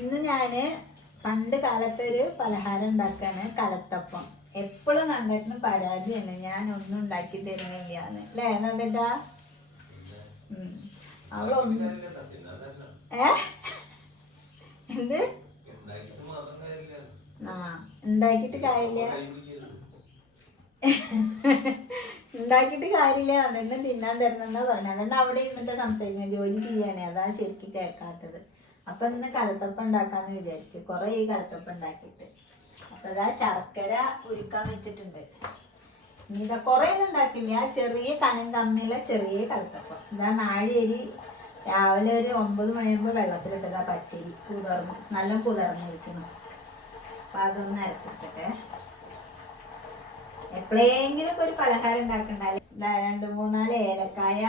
ഇന്ന് ഞാൻ പണ്ട് കാലത്തെ ഒരു പലഹാരം ഉണ്ടാക്കാണ് കലത്തപ്പം. എപ്പോഴും നന്ദേട്ടന് പരാതിയാണ് ഞാൻ ഒന്നും ഉണ്ടാക്കി തരുന്നില്ല എന്ന്. അല്ലേ നന്ദേട്ടാ. അവളൊന്നും ഏ? എന്ത്? ആ ഉണ്ടാക്കിയിട്ട് കാര്യമില്ല. ഉണ്ടാക്കിയിട്ട് കാര്യമില്ല. എന്നെ തിന്നാൻ തരണമെന്നാ പറഞ്ഞത്. അതുകൊണ്ട് അവിടെ ഇരുന്നിട്ട് സംസാരിക്കുന്നത്. ജോലി ചെയ്യാനേ. അതാ ശരിക്കും കേൾക്കാത്തത്. അപ്പൊ ഇന്ന് കലത്തപ്പം ഉണ്ടാക്കാന്ന് വിചാരിച്ചു. കൊറേ ഈ കലത്തപ്പം ഉണ്ടാക്കിയിട്ട്. അപ്പൊ ഇതാ ശർക്കര ഉരുക്കാൻ വെച്ചിട്ടുണ്ട്. ഇനി ഇതാ കൊറേ ഒന്നും ഉണ്ടാക്കില്ല ചെറിയ കനം കമ്മിയുള്ള ചെറിയ കലത്തപ്പം. ഇതാ നാഴിയരി രാവിലെ ഒരു ഒമ്പത് മണിയാകുമ്പോൾ വെള്ളത്തിലിട്ടതാ പച്ചരി. കുതിർന്ന് നല്ല കുതിർന്നിരിക്കുന്നു. അപ്പൊ അതൊന്ന് അരച്ചെടുത്തിട്ട് എപ്പോഴെങ്കിലും ഒരു പലഹാരം ഉണ്ടാക്കണ്ടാൽ. രണ്ട് മൂന്നാൽ ഏലക്കായ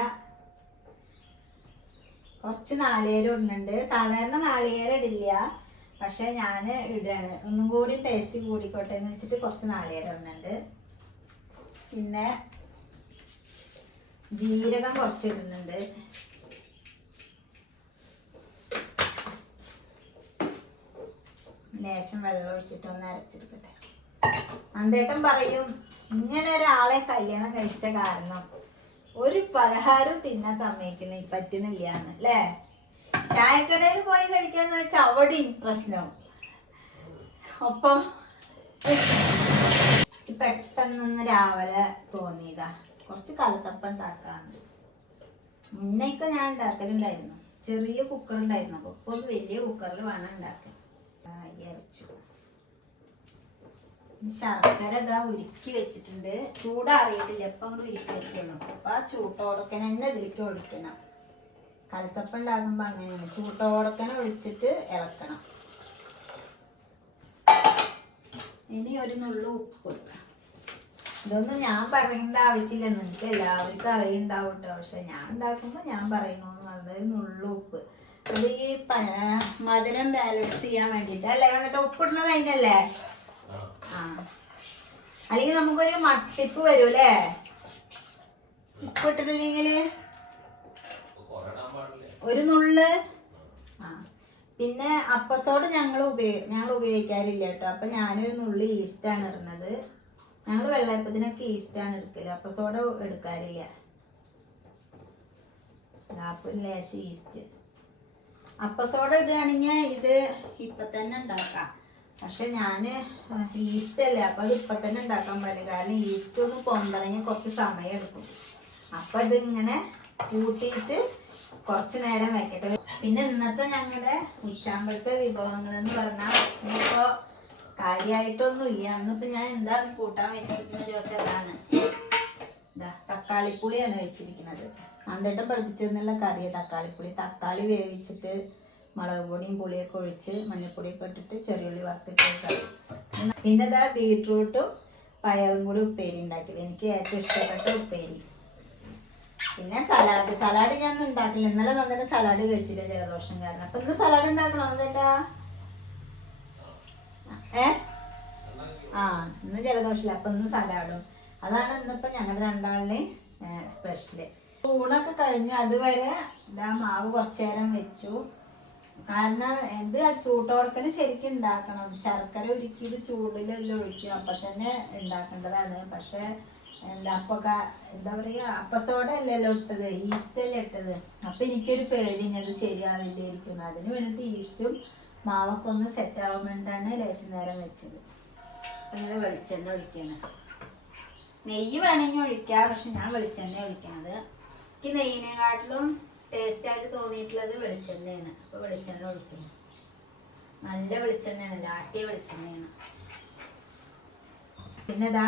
കുറച്ച് നാളികേരം ഇടുന്നുണ്ട്. സാധാരണ നാളികേരം ഇടില്ല. പക്ഷെ ഞാൻ ഇടാണ് ഒന്നും കൂടി ടേസ്റ്റ് കൂടിക്കോട്ടെ എന്ന് വെച്ചിട്ട് കുറച്ച് നാളികേരം ഇടുന്നുണ്ട്. പിന്നെ ജീരകം കുറച്ച് ഇടുന്നുണ്ട്. ലേശം വെള്ളം ഒഴിച്ചിട്ട് ഒന്ന് അരച്ചെടുക്കട്ടെ. അന്തേട്ടൻ പറയും ഇങ്ങനെ ഒരാളെ കല്യാണം കഴിച്ച കാരണം ഒരു പലഹാരം തിന്നാൻ സമ്മതിക്കണ പറ്റണില്ല എന്ന് അല്ലേ? ചായക്കടയിൽ പോയി കഴിക്കാന്ന് വെച്ചാൽ അവിടെയും പ്രശ്നവും ഒപ്പം പെട്ടെന്ന് രാവിലെ തോന്നിയതാ. കുറച്ച് കലത്തപ്പം ഉണ്ടാക്കാന്ന്. മുന്നേക്ക് ഞാൻ ഉണ്ടാക്കലുണ്ടായിരുന്നു. ചെറിയ കുക്കർ ഉണ്ടായിരുന്നു അപ്പൊ ഇപ്പൊ വലിയ കുക്കറിൽ വേണം ഉണ്ടാക്കാൻ. അരച്ചു ശർക്കര ഇതാ ഉരുക്കി വെച്ചിട്ടുണ്ട്. ചൂടാറിയിട്ടില്ല. എപ്പം അങ്ങോട്ട് ഉരുക്കി വെച്ചോളൂ അപ്പൊ ആ ചൂട്ടോടക്കനെ തന്നെ ഇതിലേക്ക് ഒഴിക്കണം. കലത്തപ്പം ഉണ്ടാകുമ്പോ അങ്ങനെയാണ്. ചൂട്ടോടക്കനെ ഒഴിച്ചിട്ട് ഇളക്കണം. ഇനി ഒരു നുള്ളു ഉപ്പ് ഇതൊന്നും ഞാൻ പറയേണ്ട ആവശ്യമില്ല. നിങ്ങൾക്ക് എല്ലാവർക്കും അറിയുണ്ടാവും കേട്ടോ പക്ഷെ ഞാൻ ഉണ്ടാക്കുമ്പോ ഞാൻ പറയണോന്ന് പറഞ്ഞത് ഒരു നുള്ളു ഉപ്പ്. അത് ഈ മധുരം ബാലൻസ് ചെയ്യാൻ വേണ്ടിട്ട്. അല്ലേ? എന്നിട്ട് ഉപ്പിടുന്നത് അതിന്റെ ആ അല്ലെങ്കിൽ നമുക്കൊരു മട്ടിപ്പ് വരും അല്ലേ ഉപ്പ് ഇട്ടിട്ടില്ലെങ്കിൽ ഒരു നുള്ള്? ആ. പിന്നെ അപ്പസോട് ഞങ്ങൾ ഉപയോഗി ഞങ്ങൾ ഉപയോഗിക്കാറില്ല കേട്ടോ. അപ്പൊ ഞാനൊരു നുള്ളി ഈസ്റ്റാണ് ഇടുന്നത്. ഞങ്ങൾ വെള്ളയപ്പത്തിനൊക്കെ ഈസ്റ്റാണ് എടുക്കൽ. അപ്പസോട എടുക്കാറില്ല. ലേശം ഈസ്റ്റ്. അപ്പസോട ഇടുകയാണെങ്കിൽ ഇത് ഇപ്പൊ തന്നെ ഉണ്ടാക്കാം. പക്ഷെ ഞാൻ ഈസ്റ്റ് അല്ലേ അപ്പൊ അത് ഇപ്പൊ തന്നെ ഉണ്ടാക്കാൻ പറ്റില്ല കാരണം ഈസ്റ്റ് ഒന്ന് പൊന്തണമെങ്കിൽ കുറച്ച് സമയം എടുക്കും. അപ്പൊ ഇതിങ്ങനെ കൂട്ടിയിട്ട് കുറച്ച് നേരം വെക്കട്ടെ. പിന്നെ ഇന്നത്തെ ഞങ്ങളുടെ ഉച്ചാമ്പഴത്തെ വിഭവങ്ങൾ എന്ന് പറഞ്ഞാൽ ഇപ്പോൾ കാര്യമായിട്ടൊന്നും ഇല്ല. അന്നിപ്പോ ഞാൻ എന്താ കൂട്ടാൻ വെച്ചിരിക്കുന്നത് ചോദിച്ചതാണ് തക്കാളിപ്പുളിയാണ് വെച്ചിരിക്കുന്നത്. അന്നിട്ടും പഠിപ്പിച്ചിരുന്നുള്ള കറി തക്കാളിപ്പുളി. തക്കാളി വേവിച്ചിട്ട് മുളക് പൊടിയും പുളിയൊക്കെ ഒഴിച്ച് മഞ്ഞൾപ്പൊടിയൊക്കെ ഇട്ടിട്ട് ചെറിയുള്ളി വറുത്തിട്ട് വെക്കാം. പിന്നെ ഇതാ ബീട്രൂട്ടും പയറും കൂടി ഉപ്പേരി ഉണ്ടാക്കിയത്. എനിക്ക് ഏറ്റവും ഇഷ്ടപ്പെട്ട ഉപ്പേരി. പിന്നെ സലാഡ്. സലാഡ് ഞാൻ ഉണ്ടാക്കില്ല ഇന്നലെ തന്നെ സലാഡ് കഴിച്ചില്ല ജലദോഷം കാരണം. അപ്പൊ ഇന്ന് സലാഡ് ഉണ്ടാക്കണോ? എന്നിട്ടാ ഏ? ആ ഇന്ന് ജലദോഷമില്ല. അപ്പൊ ഇന്ന് സലാഡും. അതാണ് ഇന്നിപ്പോ ഞങ്ങളുടെ രണ്ടാളിനെ സ്പെഷ്യൽ ഊണൊക്കെ കഴിഞ്ഞ് അതുവരെ ഇതാ മാവ് കുറച്ചു നേരം വെച്ചു. കാരണം എന്ത് ചൂട്ടോടക്കന് ശരിക്കും ഉണ്ടാക്കണം. ശർക്കര ഉരുക്കിയത് ചൂടിലെല്ലാം ഒഴിക്കും അപ്പൊ തന്നെ ഉണ്ടാക്കേണ്ടതാണ്. പക്ഷെ എന്താ അപ്പൊക്കെ എന്താ പറയാ അപ്പസോട അല്ലല്ലോ ഇട്ടത്. ഈസ്റ്റ് അല്ലേ ഇട്ടത്. അപ്പൊ എനിക്കൊരു പേടി. അത് ശരിയാവില്ലായിരിക്കും അതിന് വേണ്ടിട്ട് ഈസ്റ്റും മാവൊക്കെ ഒന്ന് സെറ്റ് ആവാൻ വേണ്ടിയിട്ടാണ് ലേശം നേരം വെച്ചത്. അങ്ങനെ വെളിച്ചെണ്ണ ഒഴിക്കണം. നെയ്യ് വേണമെങ്കിൽ ഒഴിക്കാം. പക്ഷെ ഞാൻ വെളിച്ചെണ്ണ ഒഴിക്കണത്. എനിക്ക് നെയ്യിനെക്കാട്ടിലും ടേസ്റ്റ് ആയിട്ട് തോന്നിയിട്ടുള്ളത് വെളിച്ചെണ്ണയാണ്. അപ്പൊ വെളിച്ചെണ്ണ ഒഴിക്കുന്നു നല്ല വെളിച്ചെണ്ണയാണ് ലാട്ടിയ വെളിച്ചെണ്ണയാണ്. പിന്നെ ഇതാ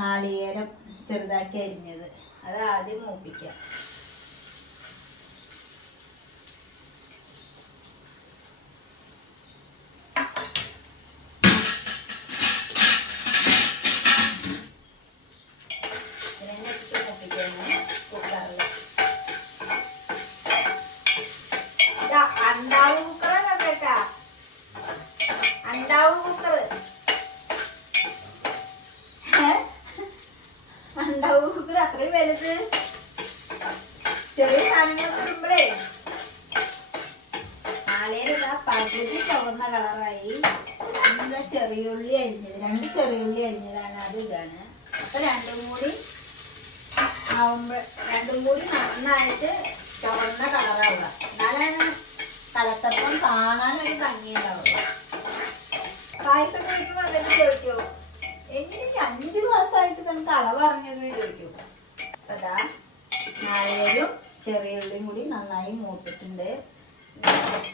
നാളികേരം ചെറുതാക്കി അരിഞ്ഞത്. അത് ആദ്യം മൂപ്പിക്കാം. സാധനങ്ങളൊക്കെ ഇടുമ്പോഴേ നാളെ ഇതാ പകുതി ചുവന്ന കളറായി. എന്താ ചെറിയുള്ളി അരിഞ്ഞത്? രണ്ട് ചെറിയുള്ളി അരിഞ്ഞതാണ് അത് ഇതാണ് അപ്പൊ രണ്ടും കൂടി ആവുമ്പോ രണ്ടും കൂടി നന്നായിട്ട് ചുവന്ന കളറാവുക.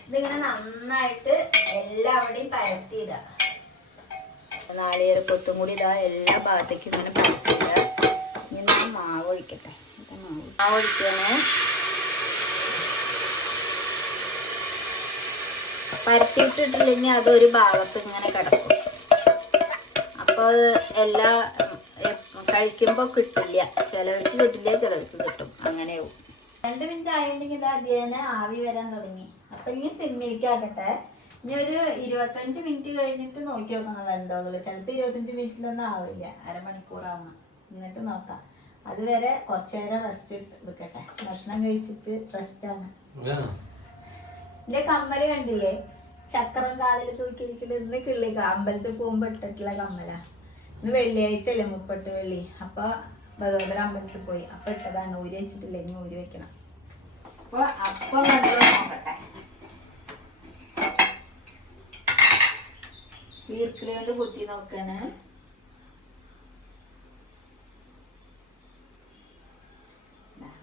ഇതിങ്ങനെ നന്നായിട്ട് എല്ലാവിടെയും പരത്തിയിടുക. നാളികേര കൊത്തും കൂടി ഇതാ എല്ലാ ഭാഗത്തേക്കും ഇങ്ങനെ പരത്തിയിടുക. ഇനി ഞാൻ മാവ് ഒഴിക്കട്ടെ. മാവ് മാവ് ഒഴിക്കണേ. പരത്തിയിട്ടിട്ടില്ലെങ്കിൽ അതൊരു ഭാഗത്ത് ഇങ്ങനെ കിടക്കും. അപ്പോൾ എല്ലാ കഴിക്കുമ്പോൾ കിട്ടില്ല. ചിലവർക്ക് കിട്ടില്ല ചിലവർക്ക് കിട്ടും. അങ്ങനെയാവും. രണ്ട് മിനിറ്റ് ആയിട്ടുണ്ടെങ്കിൽ ഇത് അധ്യയനം ആവി വരാൻ തുടങ്ങി. അപ്പൊ ഇനി സിമ്മിലേക്ക് ആക്കട്ടെ ഇനി ഒരു ഇരുപത്തഞ്ച് മിനിറ്റ് കഴിഞ്ഞിട്ട് നോക്കി നോക്കണം വെന്തോകൾ ചിലപ്പോ ഇരുപത്തഞ്ച് മിനിറ്റിലൊന്നും ആവില്ല. അരമണിക്കൂറാവണം എന്നിട്ട് നോക്കാം. അതുവരെ കുറച്ചു നേരം റെസ്റ്റ് എടുക്കട്ടെ ഭക്ഷണം കഴിച്ചിട്ട് റെസ്റ്റ് ആണ്. എന്റെ കമ്മൽ കണ്ടില്ലേ? ചക്രം കാതിൽ തൂക്കിയിരിക്കുന്നത് ഇന്ന് കിള്ളിക്ക അമ്പലത്തിൽ പോകുമ്പോ ഇട്ടിട്ടുള്ള കമ്മലാ. ഇന്ന് വെള്ളിയാഴ്ച അല്ലേ മുപ്പട്ട് വെള്ളി. അപ്പൊ ഭഗവതര അമ്പലത്തിൽ പോയി. അപ്പൊ ഇട്ടതാണ്. ഊരി വെച്ചിട്ടില്ല? ഇനി ഊരി വെക്കണം. അപ്പൊ അപ്പം നോക്കട്ടെ. ഈർക്കിളി കൊണ്ട് കുത്തി നോക്കണേ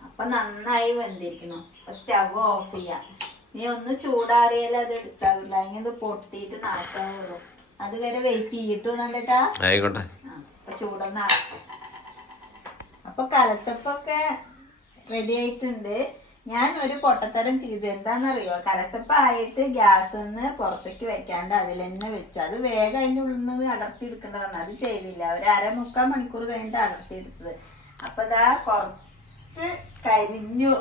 അപ്പൊ നന്നായി വെന്തിരിക്കണം. അപ്പൊ സ്റ്റവ് ഓഫ് ചെയ്യാം. നീ ഒന്ന് ചൂടാറിയാലേ അത് എടുത്താവില്ല അതിന് ഇത് പൊട്ടിയിട്ട് നാശമാവുള്ളൂ. അതുവരെ വെയിറ്റ് ചെയ്തിട്ടു നല്ലതാ? ആയിക്കോട്ടെ. അപ്പൊ ചൂടൊന്ന് അടക്കട്ടെ. അപ്പൊ കലത്തപ്പൊക്കെ റെഡി ആയിട്ടുണ്ട്. ഞാൻ ഒരു പൊട്ടത്തരം ചെയ്തു. എന്താണെന്നറിയോ? കലത്തപ്പായിട്ട് ഗ്യാസ് നിന്ന് പുറത്തേക്ക് വെക്കാണ്ട് അതിൽ തന്നെ വെച്ചു. അത് വേഗം അതിന്റെ ഉള്ളിൽ നിന്ന് അടർത്തി എടുക്കേണ്ടതാണ്. അത് ചെയ്തില്ല. ഒരു അരമുക്കാൽ മണിക്കൂർ കഴിഞ്ഞിട്ട് അടർത്തി എടുത്തത്. അപ്പൊ ഇതാ കുറച്ച് കരിഞ്ഞു.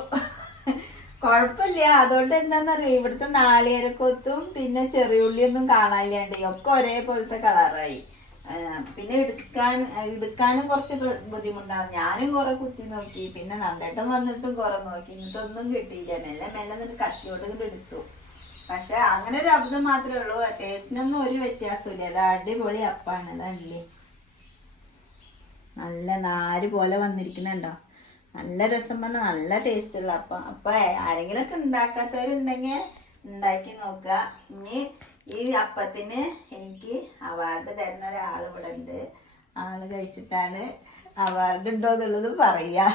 കുഴപ്പമില്ല. അതുകൊണ്ട് എന്താണെന്നറിയോ? ഇവിടുത്തെ നാളികേരക്കൊത്തും പിന്നെ ചെറിയുള്ളിയൊന്നും കാണാനില്ലാണ്ട് ഒക്കെ ഒരേപോലത്തെ കളറായി. പിന്നെ എടുക്കാൻ എടുക്കാനും കുറച്ച് ബുദ്ധിമുട്ടാണ്. ഞാനും കുറെ കുത്തി നോക്കി. പിന്നെ നന്ദേട്ടൻ വന്നിട്ടും കുറെ നോക്കി. എന്നിട്ടൊന്നും കിട്ടിയില്ല. മെല്ലെ മെല്ലെ നിന്ന് കത്തിയോട് കൂടെ എടുത്തു. പക്ഷെ അങ്ങനെ ഒരു അബദ്ധം മാത്രമേ ഉള്ളൂ. ടേസ്റ്റിനൊന്നും ഒരു വ്യത്യാസമില്ല അത് അടിപൊളി അപ്പാണ്. അതല്ലേ നല്ല നാര് പോലെ വന്നിരിക്കുന്നുണ്ടോ? നല്ല രസം പറഞ്ഞാൽ നല്ല ടേസ്റ്റ് ഉള്ള അപ്പം. അപ്പ ആരെങ്കിലൊക്കെ ഉണ്ടാക്കാത്തവരുണ്ടെങ്കിൽ ഉണ്ടാക്കി നോക്കുക. ഇനി ഈ അപ്പത്തിന് എനിക്ക് അവാർഡ് തരുന്ന ഒരാൾ ഇവിടെ ഉണ്ട്. ആൾ കഴിച്ചിട്ടാണ് അവാർഡ് ഉണ്ടോ എന്നുള്ളത് പറയാ.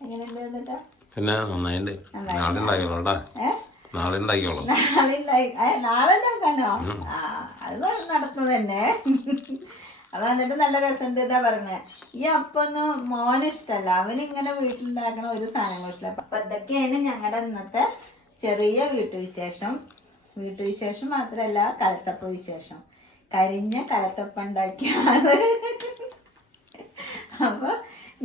എങ്ങനെയുണ്ട് എന്നിട്ടാ? പിന്നെ നന്നായിട്ട് നാളെ ഉണ്ടാക്കിയോളൂ നാളെ ഉണ്ടാക്കിയോളൂ നാളെ ഉണ്ടായി- ഏ, നാളെ ഉണ്ടാക്കാനോ? അത് നടത്തുന്നത് തന്നെ. അപ്പൊ എന്നിട്ട് നല്ല രസമുണ്ട് ഇതാ പറഞ്ഞത് ഈ അപ്പൊന്നും മോന് ഇഷ്ടല്ല അവനിങ്ങനെ വീട്ടിലുണ്ടാക്കണ ഒരു സാധനങ്ങളും ഇഷ്ടമല്ല അപ്പൊ ഇതൊക്കെയാണ് ഞങ്ങളുടെ ഇന്നത്തെ ചെറിയ വീട്ടുവിശേഷം. വീട്ടുവിശേഷം മാത്രല്ല കലത്തപ്പ വിശേഷം. കരിഞ്ഞ കലത്തപ്പ ഉണ്ടാക്കിയ ആൾ അപ്പൊ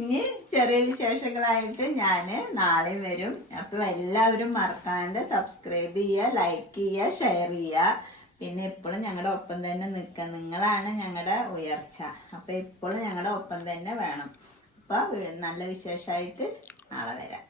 ഇനി ചെറിയ വിശേഷങ്ങളായിട്ട് ഞാൻ നാളെ വരും. അപ്പൊ എല്ലാവരും മറക്കാണ്ട് സബ്സ്ക്രൈബ് ചെയ്യുക ലൈക്ക് ചെയ്യുക ഷെയർ ചെയ്യുക. പിന്നെ എപ്പോഴും ഞങ്ങളുടെ ഒപ്പം തന്നെ നിൽക്കുക നിങ്ങളാണ് ഞങ്ങളുടെ ഉയർച്ച. അപ്പോൾ എപ്പോഴും ഞങ്ങളുടെ ഒപ്പം തന്നെ വേണം. അപ്പോൾ നല്ല വിശേഷമായിട്ട് നാളെ വരാം.